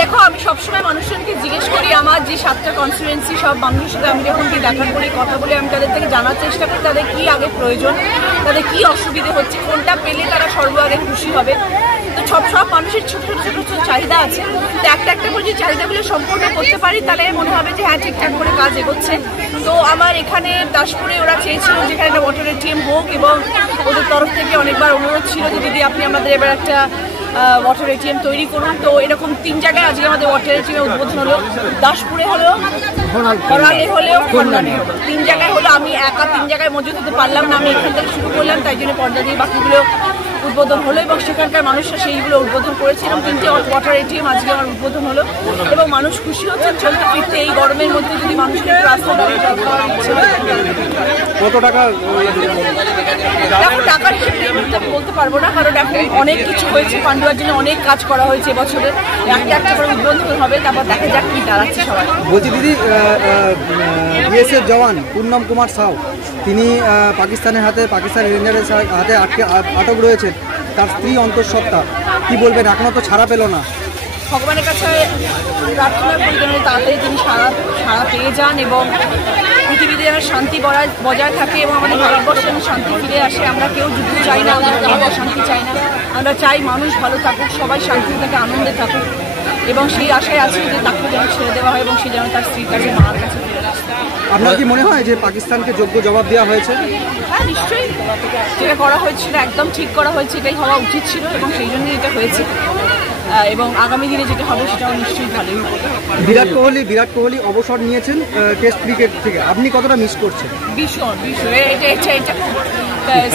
দেখো, আমি সবসময় মানুষজনকে জিজ্ঞেস করি, আমার যে 7টা কনস্টিটুয়েন্সি সব মানুষের সাথে আমি যখন কি দেখা করি, কথা বলি, আমি তাদের থেকে জানার চেষ্টা করি তাদের কি আগে প্রয়োজন, তাদের কি অসুবিধে হচ্ছে, কোনটা পেলে তারা সর্বাগে খুশি হবে। তো সব মানুষের ছোট ছোট ছোট চাহিদা আছে, তো একটা করে যে চাহিদাগুলো সম্পূর্ণ করতে পারি তাহলে মনে হবে যে হ্যাঁ ঠিকঠাক করে কাজ এগোচ্ছে। তো আমার এখানে দাসপুরে ওরা চেয়েছিল যেখানে একটা ওয়াটার এটিএম হোক, এবং ওদের তরফ থেকে অনেকবার অনুরোধ ছিল যে যদি আপনি আমাদের এবার একটা ওয়াটার এটিএম তৈরি করুন। তো এরকম 3 জায়গায় আজকে আমাদের ওয়াটার এটিএম উদ্বোধন হলো, দাসপুরে হলো, ঘোড়ালে হলেও, খন্ডনে হলো, 3 জায়গায় হলো। আমি একা 3 জায়গায় মজুদ হতে পারলাম না, আমি এখান থেকে শুরু করলাম, তাই জন্য পর্দা দিয়ে বাকিগুলো উদ্বোধন হলো এবং সেখানকার মানুষরা সেইগুলো উদ্বোধন করেছিলাম। 3টে ওয়াটার এটিএম আজকে আমার উদ্বোধন হলো এবং মানুষ খুশি হচ্ছেন চলতে ফিরতে। এই গরমের মধ্যে যদি মানুষকে রাস্তা দাঁড়িয়ে জল খাওয়ার ইচ্ছে হয়। কত টাকা? দেখো, টাকার হিসেবে আমি বলতে পারবো না, কারণ এখন অনেক কিছু হয়েছে, পান্ডুয়ার জন্য অনেক কাজ করা হয়েছে এবছরে। একটা করে উদ্বোধন হবে, তারপর দেখা যাক কি দাঁড়াচ্ছে সবাই। বলছি দিদি, বিএসএফ জওয়ান পূর্ণম কুমার সাউ, তিনি পাকিস্তানের হাতে, পাকিস্তান রেঞ্জারের হাতে আটক রয়েছেন, তার স্ত্রী অন্তঃসত্ত্বা, কি বলবেন? এখনো তো ছাড়া পেল না। ভগবানের কাছে প্রার্থনা করি যেন তাড়াতাড়ি তিনি সাড়া পেয়ে যান এবং পৃথিবীতে যেন শান্তি বজায় থাকে এবং আমাদের ভারতবর্ষে যেন শান্তি ফিরে আসে। আমরা কেউ যুদ্ধ চাই না, আমরা শান্তি চাই না, আমরা চাই মানুষ ভালো থাকুক, সবাই শান্তি থেকে আনন্দে থাকুক এবং সেই আশায় আছে যে তাকে যেন ছেড়ে দেওয়া হয় এবং সে যেন তার স্ত্রীর কাছে, মার কাছে ফিরে আসে। আপনার কি মনে হয় যে পাকিস্তানকে যোগ্য জবাব দেওয়া হয়েছে? হ্যাঁ, নিশ্চয়ই। যেটা করা হয়েছিল একদম ঠিক করা হয়েছে, এটাই হওয়া উচিত ছিল এবং সেই জন্যই এটা হয়েছে এবং আগামী দিনে যেটা হবে সেটাও নিশ্চয়ই ভালোই হবে। বিরাট কোহলি অবসর নিয়েছেন টেস্ট ক্রিকেট থেকে, আপনি কতটা মিস করছেন? ভীষণ এটা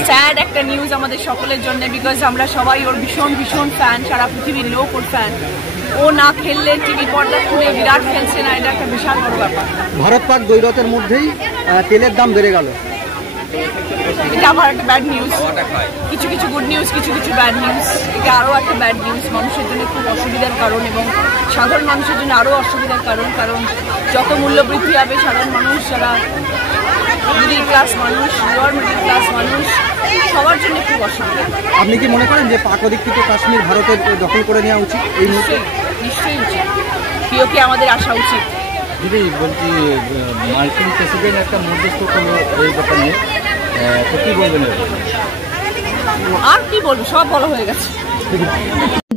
স্যাড একটা নিউজ আমাদের সকলের জন্য, বিকজ আমরা সবাই ওর ভীষণ ফ্যান, সারা পৃথিবীর লোক ওর ফ্যান। ও না খেললে টিভি পর্দা খুলে বিরাট খেলছে না, এটা একটা বিশাল বড় ব্যাপার। ভারত পাক দ্বৈরথের মধ্যেই তেলের দাম বেড়ে গেল, এটা আবার একটা ব্যাড নিউজ। কিছু গুড নিউজ, কিছু ব্যাড নিউজ। এটা আরও একটা ব্যাড নিউজ, মানুষের জন্য খুব অসুবিধার কারণ এবং সাধারণ মানুষের জন্য আরও অসুবিধার কারণ যত মূল্যবৃদ্ধি হবে সাধারণ মানুষ, যারা মিডিল ক্লাস মানুষ, লোয়ার মিডিল ক্লাস মানুষ, সবার জন্য খুব অসুবিধা। আপনি কি মনে করেন যে পাক অধিকৃত কাশ্মীর ভারতের দখল করে নেওয়া উচিত এই মুহূর্তে? নিশ্চয়ই উচিত, প্রিয়কে আমাদের আসা উচিত। দিদি বলছি, মার্কিন প্রেসিডেন্ট একটা মধ্যস্থ করলো এই ব্যাপারে, তো কি বলবেন? আর কি বলবো, সব বড় হয়ে গেছে।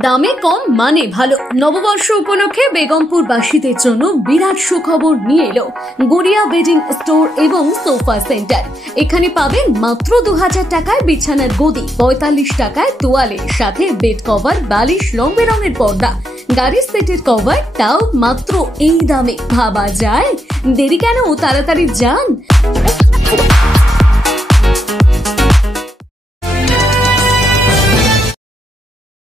দামে কম মানে ভালো। নববর্ষ উপলক্ষে বেগমপুর বাসীদের জন্য বিরাট সুখবর নিয়ে এলো গড়িয়া বেডিং স্টোর এবং সোফা সেন্টার। এখানে পাবেন মাত্র 2000 টাকায় বিছানার গদি, 45 টাকায় তোয়ালে, সাথে বেড কভার, বালিশ, রং বেরঙের পর্দা, গাড়ির সেটের কভার, তাও মাত্র এই দামে। ভাবা যায়? দেরি কেন, তাড়াতাড়ি যান।